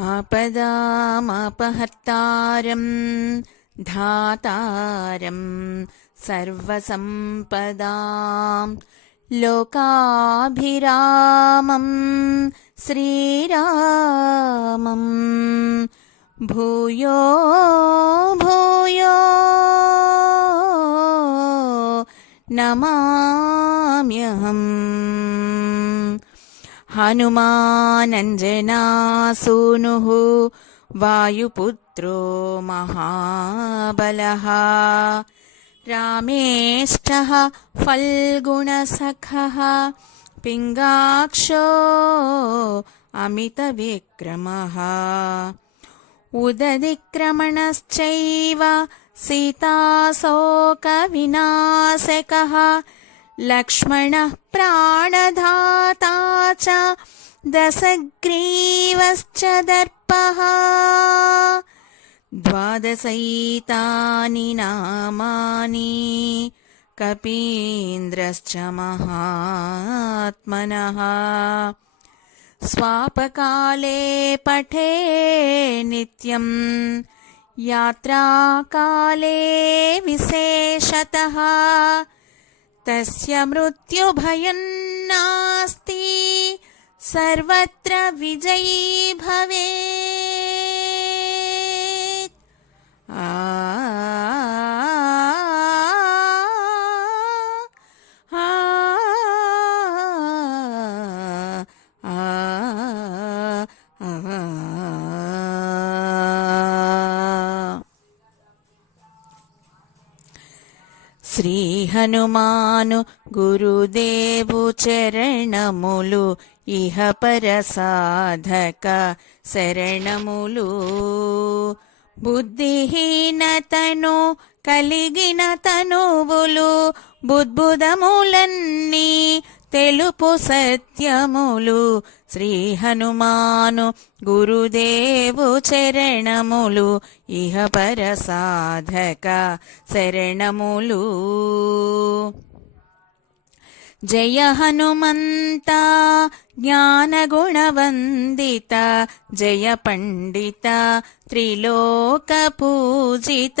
आपदामापहर्तारं धातारं सर्वसम्पदां लोकाभिरामं श्रीरामं भूयो भूयो नमाम्यहम् हनुमानञ्जनासूनुः वायुपुत्रो महाबलः। रामेष्टः फल्गुणसखः पिङ्गाक्षो अमितविक्रमः। उदधिक्रमणश्चैव सीताशोकविनाशकः लक्ष्मणः प्राणधाता च दशग्रीवश्च दर्पः। द्वादशैतानि नामानि कपीन्द्रश्च महात्मनः। स्वापकाले पठे नित्यं यात्राकाले विशेषतः तस्य मृत्युभयं नास्ति। सर्वत्र विजयी भवेत्। आ శ్రీ హనుమాను గురుదేవు చరణములు ఇహపర సాధక శరణములు. బుద్ధిహీనతను కలిగిన తనువులు బుద్భుదములన్నీ తెలుపు సత్యములు శ్రీ హనుమాను గురుదేవు చరణములు ఇహ పర సాధక శరణములు. జయ హనుమంత జ్ఞానగుణవందిత జయ పండిత త్రిలోక పూజిత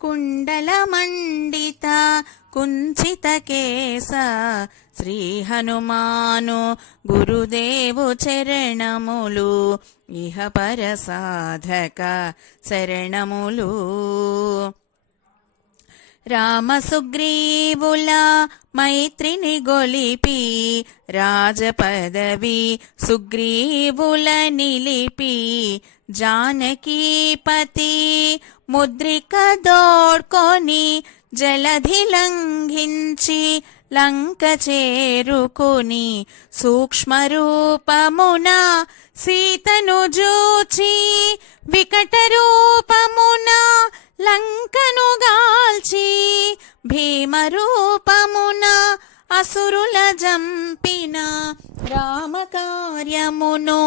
ఫలమని భావన లీలా అమృతము గ్రోలిన కాంచనవర్ణ సాధక వేష రామసుగ్రీవుల మైత్రిని గొలిపి రాజపదవి సుగ్రీవుల నిలిపి జానకీపతి ముద్రిక దోడ్కొని జలధి లంఘించి లంక చేరుకుని సూక్ష్మరూపమున సీతను జూచి వికట రూపమున లంకను గాల్చి భీమరూపమున అసురుల జంపిన రామకార్యమును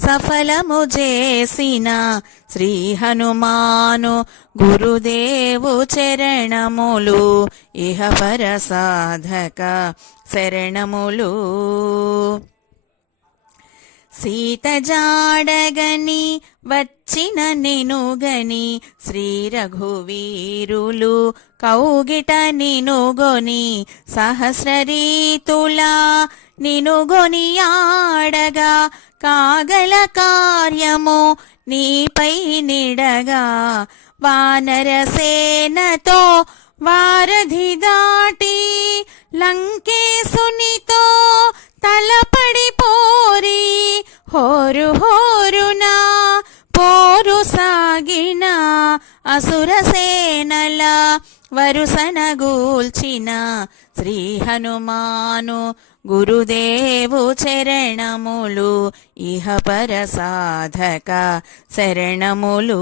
సఫలము చేసిన శ్రీ హనుమాను గురుదేవు చరణములు ఇహ పర సాధక శరణములు. సీత జాడగని వచ్చిన నినుగని శ్రీ రఘువీరులు కౌగిట నినుగొని సహస్రరీతులా నినుగొని ఆడగా కాగల కార్యము నీపై నిడగా వానరసేనతో వారధి దాటి లంకేశునితో తలపడి పోరి హోరు హోరునా సాగిన అసురసేనల వరుసనగూల్చిన శ్రీ హనుమాను గురుదేవు చరణములు ఇహ పర సాధక శరణములు.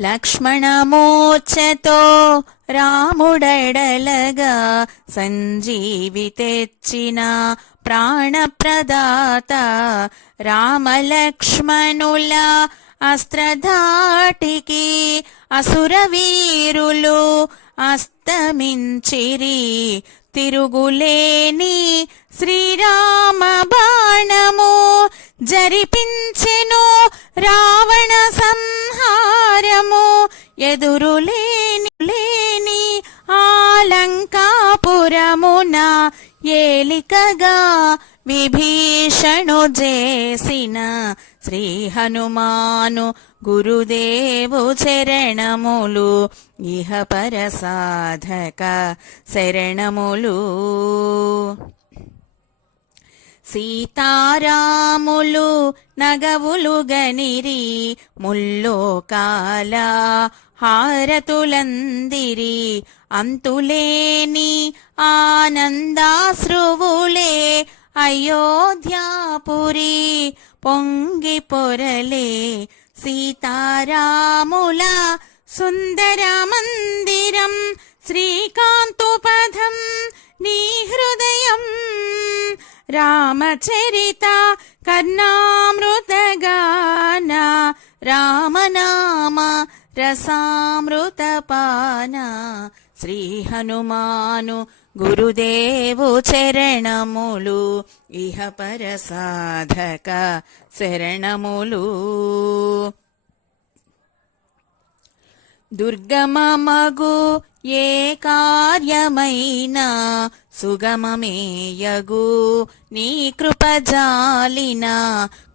లక్ష్మణమూర్ఛతో రాముడడలగా సంజీవి తెచ్చిన ప్రాణప్రదాత రామలక్ష్మణుల అస్త్రధాటికి అసురవీరులు అస్తమించిరి. తిరుగులేని శ్రీరామ బాణము జరిపించెను రావణ సంహారము. ఎదురులే అనగా విభీషణు చేసిన శ్రీ హనుమాను గురుదేవు చరణములు ఇహ పరసాధక శరణములు. సీతారాములు నగవులు గనిరి ముల్లోకాల హారతులందిరి అంతులేని ఆనందాశ్రువులే అయోధ్యాపురి పొంగి పొరలే సీతారాముల సుందర మందిరం శ్రీకాంతుపథం నీ హృదయం. రామచరిత కర్ణామృతగాన రామనామ రసామృతపాన శ్రీ హనుమాను గురుదేవు చరణములు ఇహ పర సాధక శరణములు. దుర్గమమగు ఏ కార్యమైనా సుగమమేయగు నీ కృపజాలిన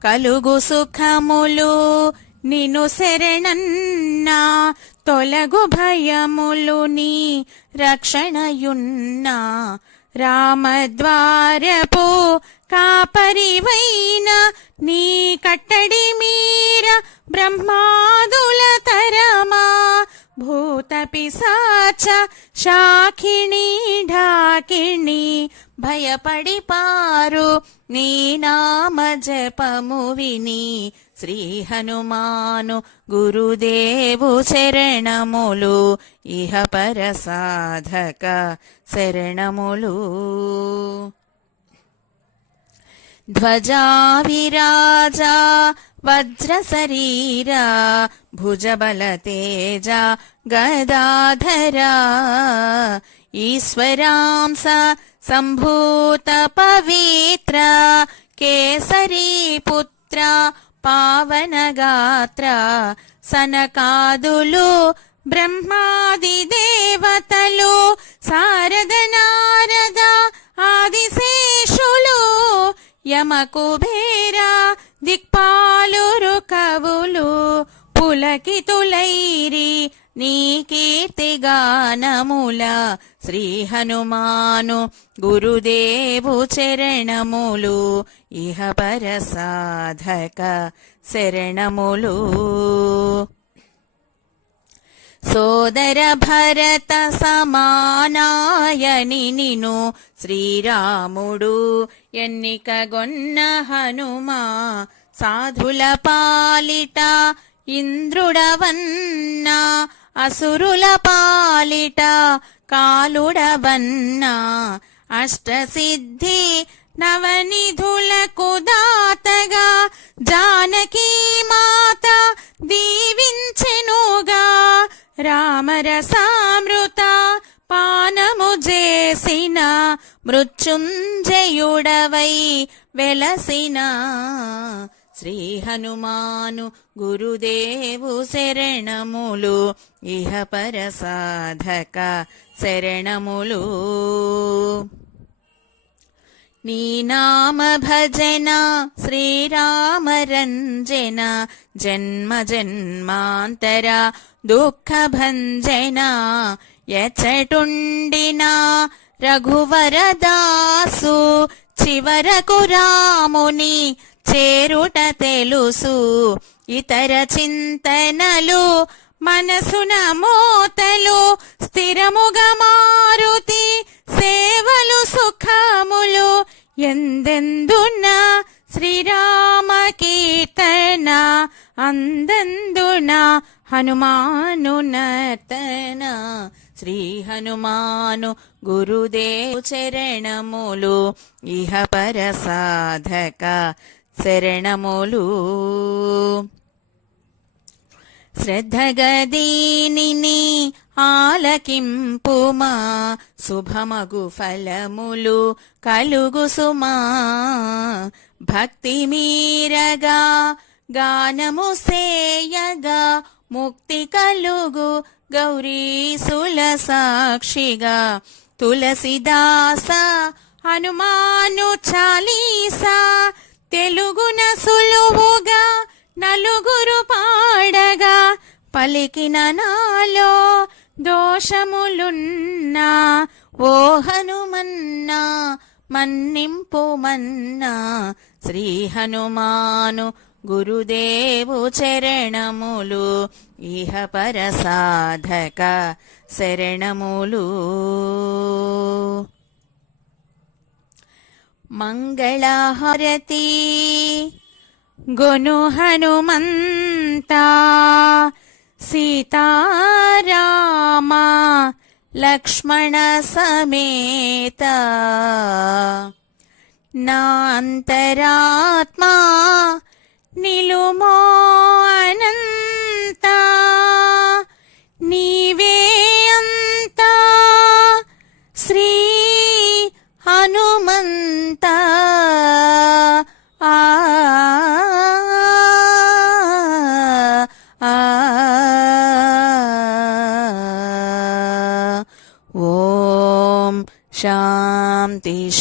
కలుగు సుఖములు నిను శరణన్నా తొలగు భయములు నీ రక్షణయున్నా. రామద్వారపు కాపరివైన నీ కట్టడి మీర బ్రహ్మాదుల తరమా. భూతపిశాచ శాఖిణి ఢాకిణి భయపడి పారు నీ నామ జపము విని శ్రీ హనుమాను గురుదేవు శరణములు ఇహ పర సాధక శరణములు. ధ్వజా విరాజా వజ్ర శరీరా భుజబల తేజ గదాధరా. ఈశ్వరాంస సంభూత పవిత్ర కేసరీ పుత్ర పావన యమకుబేరా దిక్పాలురు కవులు పులకితులైరి నీ కీర్తిగానముల శ్రీ హనుమాను గురుదేవు చరణములు ఇహ పర సాధక శరణములు. సోదర భరత సమానాయని నిను శ్రీరాముడు ఎన్నికగొన్న హనుమా సాధుల పాలిట ఇంద్రుడవన్నా అసురుల పాలిట కాలుడవన్నా అష్టసిద్ధి నవనిధులకు దాతగా జానకి రామరసామృత పానము చేసిన మృత్యుంజయుడవై వెలసిన శ్రీ హనుమాను గురుదేవు శరణములు ఇహ పర సాధక శరణములు. నీనామ భజన శ్రీరామరంజన జన్మ జన్మాంతర దుఃఖ భంజన రఘువరదాసు చివరకు రాముని చేరుట తెలుసు ఇతర చింతనలు మనసున మోతలు స్థిరముగా మారుతి సేవలు సుఖములు ఎందెందున? శ్రీరామ కీర్తన అందందున? హనుమాను నర్తన శ్రీ హనుమాను గురుదేవు చరణములు ఇహ పర సాధక శరణములు. శ్రద్ధగదీని ఆలకింపుమా శుభమగు ఫలములు కలుగు సుమా. భక్తి మీరగా గానము సేయగా ముక్తి కలుగు గౌరీ సుల సాక్షిగా. తులసిదాస హనుమాను చాలీసా తెలుగున సులువుగా నలుగురు పాడగా పలికిన నాలో దోషములున్నా ఓ హనుమన్నా మన్నింపుమన్నా శ్రీ హనుమాను గురుదేవు చరణములు ఇహ పరసాధక శరణములు. మంగళహారతి గొను హనుమంతా సీతార లక్ష్మణ సమేత. నా అంతరాత్మా నిలుమో అనంత. నీవే అంతా.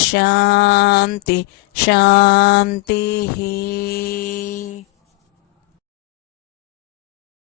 శాంతి శాంతి శాంతి